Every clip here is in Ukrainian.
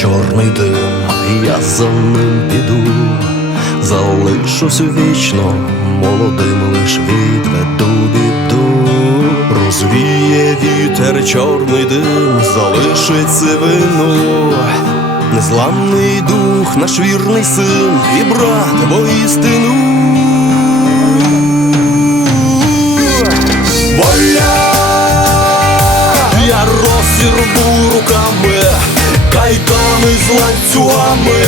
чорний дим, я за ним піду, залишусь вічно, молодим лиш відведу біду, розвіє вітер, чорний дим, залишить сивину, незламний дух, наш вірний син і брат. Воля, розірву руками, кайдани з ланцюгами,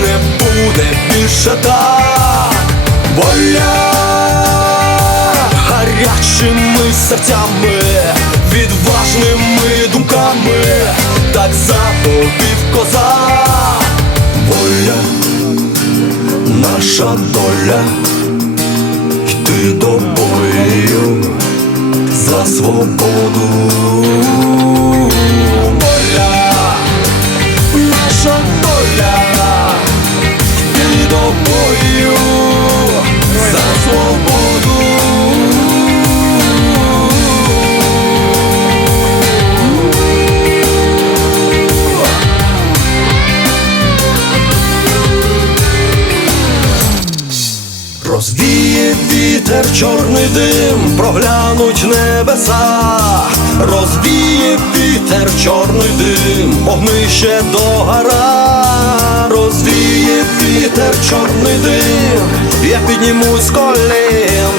не буде більше так. Воля, гарячими серцями, відважними думками, так заповів козак. Воля, наша доля, йти до бою за свободу. Наша доля, бою за свободу. Розвіє вітер, чорний дим, проглянуть небеса, розвіє вітер, чорний дим, огнище догора, розвіє вітер, чорний дим, я піднімусь колін,